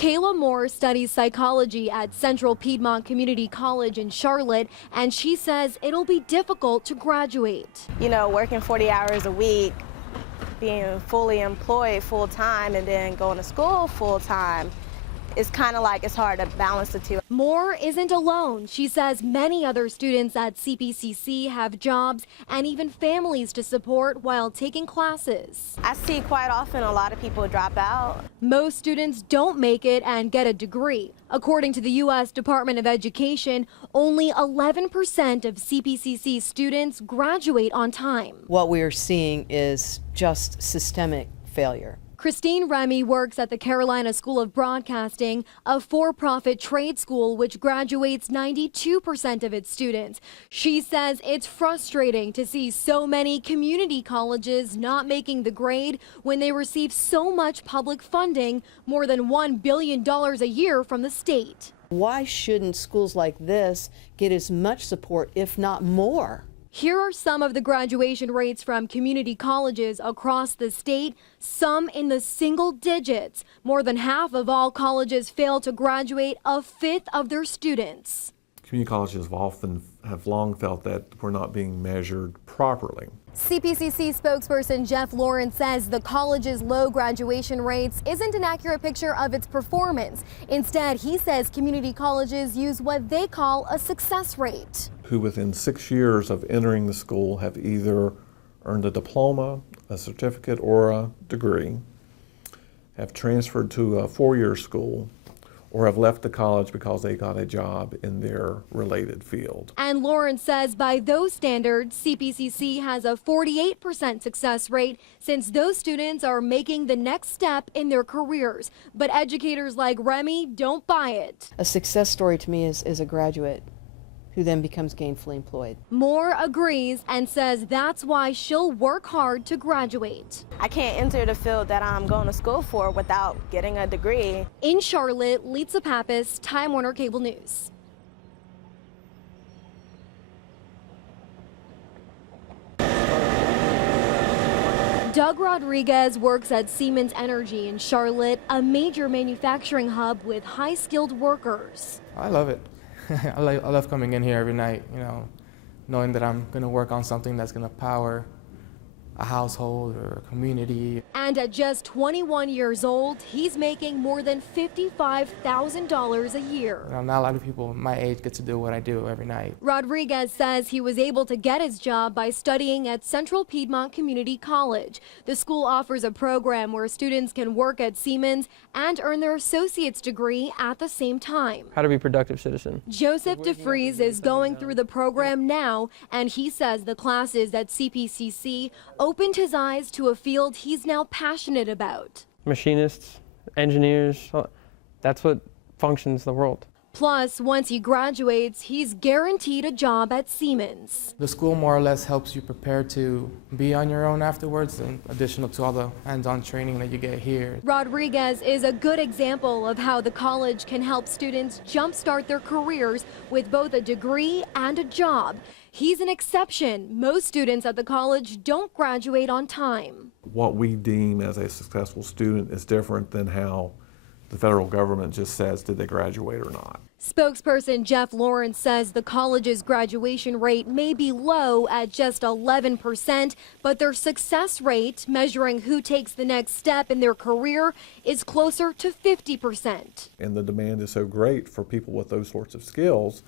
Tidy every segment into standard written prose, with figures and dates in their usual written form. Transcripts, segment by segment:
Kayla Moore studies psychology at Central Piedmont Community College in Charlotte, and she says it'll be difficult to graduate. You know, working 40 hours a week, being fully employed full time, and then going to school full time, it's kind of like it's hard to balance the two. Moore isn't alone. She says many other students at CPCC have jobs and even families to support while taking classes. I see quite often a lot of people drop out. Most students don't make it and get a degree. According to the U.S. Department of Education, only 11% of CPCC students graduate on time. What we are seeing is just systemic failure. Christine Remy works at the Carolina School of Broadcasting, a for-profit trade school which graduates 92% of its students. She says it's frustrating to see so many community colleges not making the grade when they receive so much public funding, more than $1 billion a year from the state. Why shouldn't schools like this get as much support, if not more? Here are some of the graduation rates from community colleges across the state, some in the single digits. More than half of all colleges fail to graduate a fifth of their students. Community colleges have long felt that we're not being measured properly. CPCC spokesperson Jeff Lawrence says the college's low graduation rates isn't an accurate picture of its performance. Instead, he says community colleges use what they call a success rate. Who within 6 years of entering the school have either earned a diploma, a certificate, or a degree, have transferred to a four-year school, or have left the college because they got a job in their related field. And Lawrence says by those standards, CPCC has a 48% success rate since those students are making the next step in their careers. But educators like Remy don't buy it. A success story to me is a graduate who then becomes gainfully employed. Moore agrees and says that's why she'll work hard to graduate. I can't enter the field that I'm going to school for without getting a degree. In Charlotte, Lisa Pappas, Time Warner Cable News. Doug Rodriguez works at Siemens Energy in Charlotte, a major manufacturing hub with high-skilled workers. I love it. I love coming in here every night, you know, knowing that I'm going to work on something that's going to power a household or a community. And at just 21 years old, he's making more than $55,000 a year. You know, not a lot of people my age get to do what I do every night. Rodriguez says he was able to get his job by studying at Central Piedmont Community College. The school offers a program where students can work at Siemens and earn their associate's degree at the same time. How to be a productive citizen. Joseph DeFries is going through the program now, and he says the classes at CPCC opened his eyes to a field he's now passionate about. Machinists, engineers, that's what functions the world. Plus, once he graduates, he's guaranteed a job at Siemens. The school more or less helps you prepare to be on your own afterwards, in additional to all the hands-on training that you get here. Rodriguez is a good example of how the college can help students jumpstart their careers with both a degree and a job. He's an exception. Most students at the college don't graduate on time. What we deem as a successful student is different than how the federal government just says, did they graduate or not? Spokesperson Jeff Lawrence says the college's graduation rate may be low at just 11%, but their success rate, measuring who takes the next step in their career, is closer to 50%. And the demand is so great for people with those sorts of skills,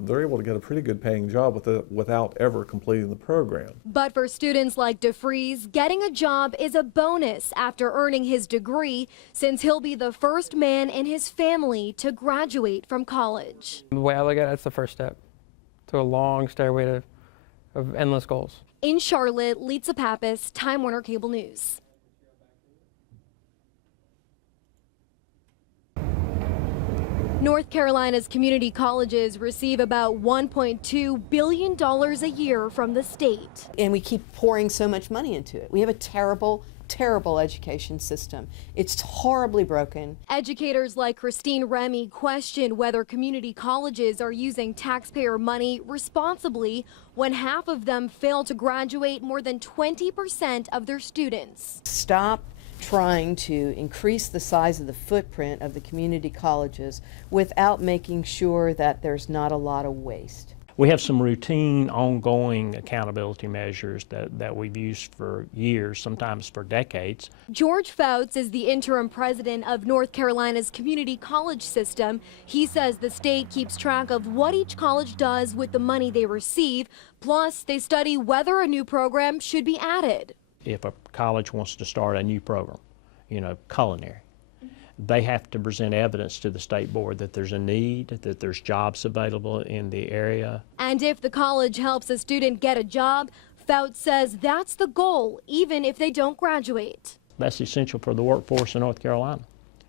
they're able to get a pretty good paying job without ever completing the program. But for students like DeFries, getting a job is a bonus after earning his degree, since he'll be the first man in his family to graduate from college. The way I look at it, it's the first step to a long stairway of endless goals. In Charlotte, Lisa Pappas, Time Warner Cable News. North Carolina's community colleges receive about $1.2 billion a year from the state. And we keep pouring so much money into it. We have a terrible, terrible education system. It's horribly broken. Educators like Christine Remy question whether community colleges are using taxpayer money responsibly when half of them fail to graduate more than 20% of their students. Stop trying to increase the size of the footprint of the community colleges without making sure that there's not a lot of waste. We have some routine, ongoing accountability measures that we've used for years, sometimes for decades. George Fouts is the interim president of North Carolina's community college system. He says the state keeps track of what each college does with the money they receive. Plus, they study whether a new program should be added. If a college wants to start a new program, culinary, they have to present evidence to the state board that there's a need, that there's jobs available in the area. And if the college helps a student get a job, Fouts says that's the goal, even if they don't graduate. That's essential for the workforce in North Carolina,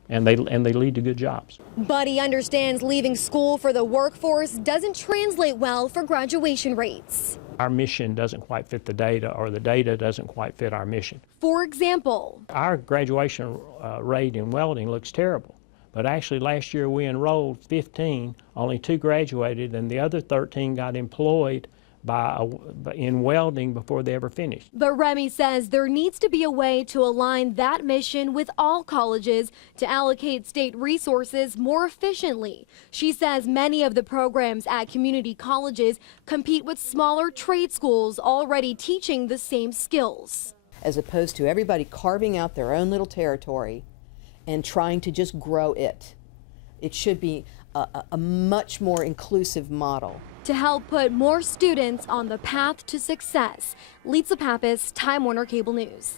and they lead to good jobs. But he understands leaving school for the workforce doesn't translate well for graduation rates. Our mission doesn't quite fit the data, or the data doesn't quite fit our mission. For example, our graduation rate in welding looks terrible, but actually last year we enrolled 15, only 2 graduated, and the other 13 got employed in welding before they ever finished. But Remy says there needs to be a way to align that mission with all colleges to allocate state resources more efficiently. She says many of the programs at community colleges compete with smaller trade schools already teaching the same skills. As opposed to everybody carving out their own little territory and trying to just grow it. It should be a much more inclusive model. To help put more students on the path to success, Lisa Pappas, Time Warner Cable News.